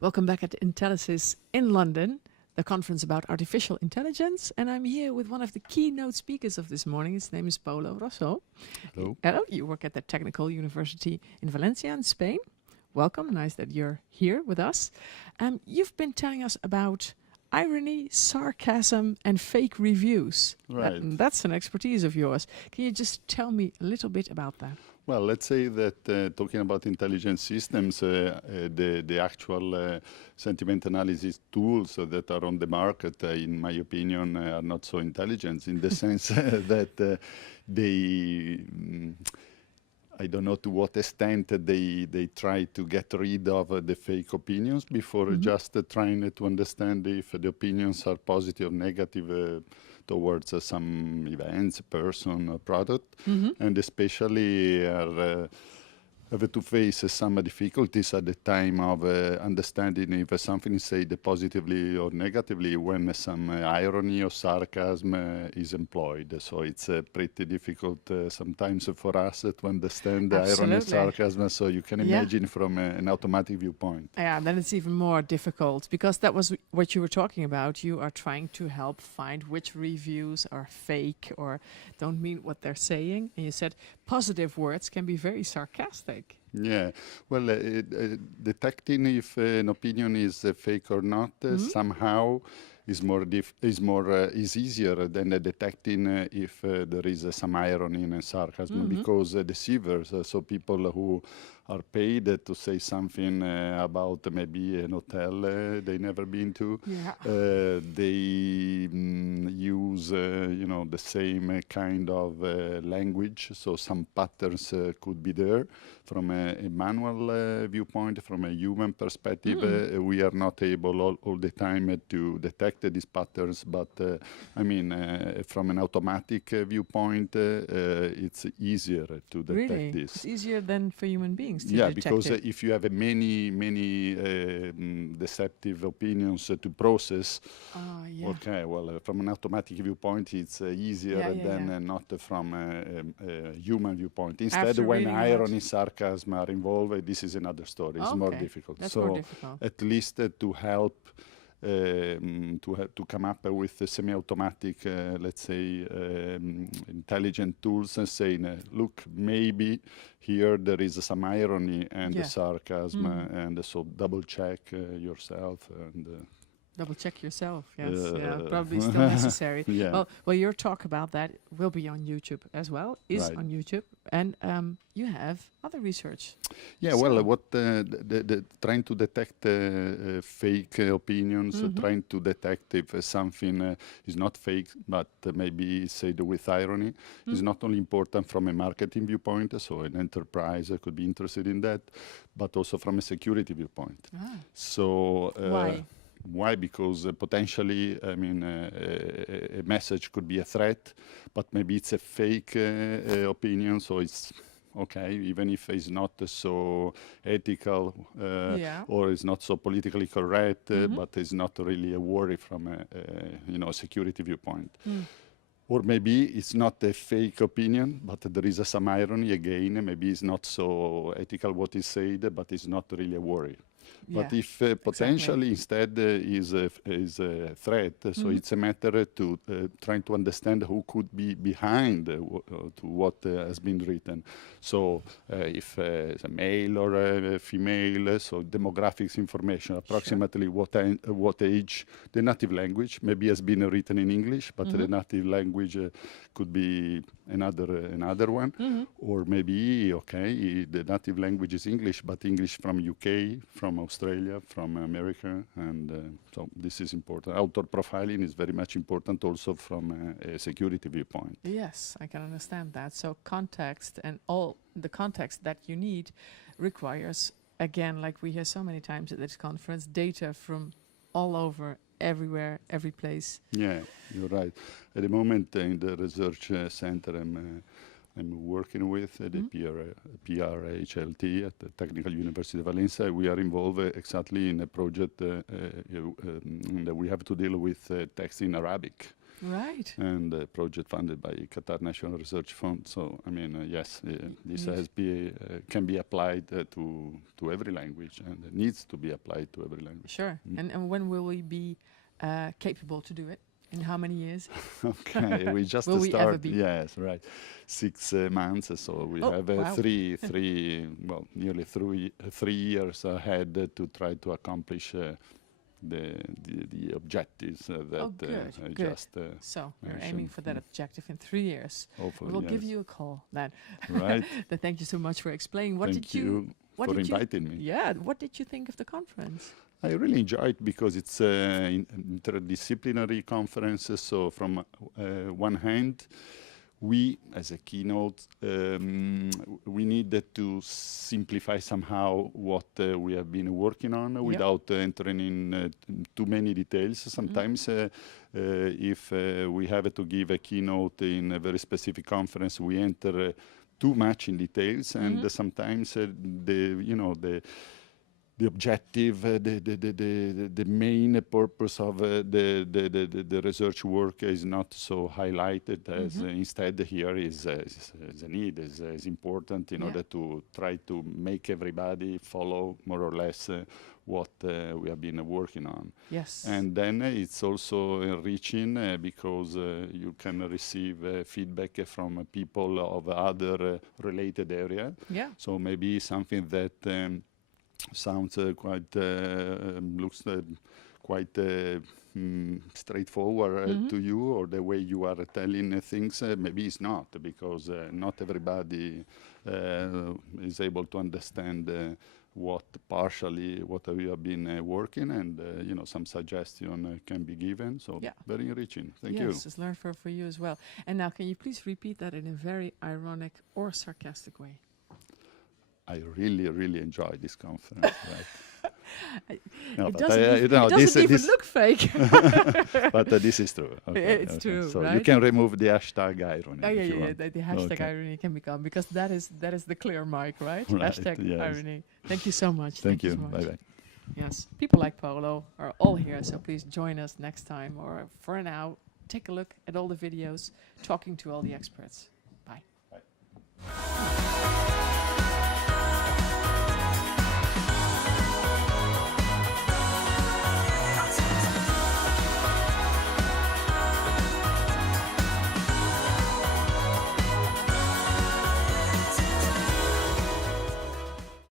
Welcome back at Intellisys in London, the conference about artificial intelligence. And I'm here with one of the keynote speakers of this morning. His name is Paolo Rosso. Hello. Hello, you work at the Technical University in Valencia in Spain. Welcome, nice that you're here with us. You've been telling us about irony, sarcasm, and fake reviews. Right. That's an expertise of yours. Can you just tell me a little bit about that? Well, let's say that talking about intelligent systems, the actual sentiment analysis tools that are on the market, in my opinion, are not so intelligent in the sense that they, I don't know to what extent they try to get rid of the fake opinions before just trying to understand if the opinions are positive or negative towards some events, person, or product, and especially have to face some difficulties at the time of understanding if something is said positively or negatively when some irony or sarcasm is employed. So it's pretty difficult sometimes for us to understand the irony and sarcasm, so you can imagine from an automatic viewpoint. Yeah, then it's even more difficult, because that was what you were talking about. You are trying to help find which reviews are fake or don't mean what they're saying. And you said positive words can be very sarcastic. Yeah, well, detecting if an opinion is fake or not somehow is easier than detecting if there is some irony and sarcasm, because deceivers, so people who are paid to say something about maybe an hotel they never been to, they use the same kind of language, so some patterns could be there. From a manual viewpoint, from a human perspective, we are not able all the time to detect these patterns, but from an automatic viewpoint, it's easier to detect this. It's easier than for human beings to detect because it. If you have many deceptive opinions to process, okay, well, from an automatic viewpoint, it's easier than not from a human viewpoint. Instead, when irony, sarcasm are involved, this is another story. It's more difficult. That's more difficult. At least to help to come up with semi-automatic, let's say, intelligent tools and saying, look, maybe here there is some irony and sarcasm, and so double check yourself and. Double check yourself, yes. Probably still necessary. Well, your talk about that will be on YouTube as well, on YouTube. And you have other research. Yeah, well, what the trying to detect fake opinions, trying to detect if something is not fake, but maybe said with irony, is not only important from a marketing viewpoint, so an enterprise could be interested in that, but also from a security viewpoint. So why? Why? Because potentially, a message could be a threat, but maybe it's a fake opinion, so it's okay, even if it's not so ethical or it's not so politically correct, but it's not really a worry from a security viewpoint. Or maybe it's not a fake opinion, but there is some irony again. Maybe it's not so ethical what is said, but it's not really a worry. But if potentially instead is a threat, so it's a matter to trying to understand who could be behind to what has been written. So if it's a male or a female, so demographics information, approximately what age, the native language maybe has been written in English, but the native language could be another one, or maybe the native language is English, but English from UK, from Australia, from America, and so this is important. Author profiling is very much important also from a security viewpoint. Yes, I can understand that. So context and all the context that you need requires, again, like we hear so many times at this conference, data from all over, everywhere, every place. Yeah, you're right. At the moment in the research center I'm working with, the PRHLT at the Technical University of Valencia, we are involved exactly in a project that we have to deal with text in Arabic. Right. and a project funded by Qatar National Research Fund. So, I mean, yes, this can be applied to every language, and it needs to be applied to every language. Sure. And when will we be capable to do it? In how many years? Okay, we just Will we ever start. be? Yes, right. 6 months. So we have wow. nearly 3 years ahead to try to accomplish the objectives that I good. just So you're aiming mentioned. for that objective in 3 years. Hopefully, We'll give yes. you a call then. Right. But thank you so much for explaining. Thank you for inviting me. Yeah. What did you think of the conference? I really enjoy it because it's an interdisciplinary conference. So from one hand, we, as a keynote, we needed to simplify somehow what we have been working on without entering in too many details. Sometimes if we have to give a keynote in a very specific conference, we enter too much in details, and sometimes the objective, the main purpose of the research work is not so highlighted as instead here is a need, is important in order to try to make everybody follow more or less what we have been working on. Yes. And then it's also enriching because you can receive feedback from people of other related area. Yeah. So maybe something that sounds looks quite straightforward to you, or the way you are telling things, maybe it's not, because not everybody is able to understand what we have been working, and some suggestion can be given. So very enriching. Thank you. Yes, it's learned for you as well. And now, can you please repeat that in a very ironic or sarcastic way? I really, really enjoy this conference. Right? It doesn't even look fake. But this is true. Okay, it's true, so right? you can remove the hashtag irony. Oh, if you want. the hashtag irony can become, because that is the clear mic, right? Right, Hashtag yes. irony. Thank you so much. Thank you. so much. Bye-bye. Yes, people like Paolo are all here, so please join us next time, or for now, take a look at all the videos, talking to all the experts. Bye. Bye.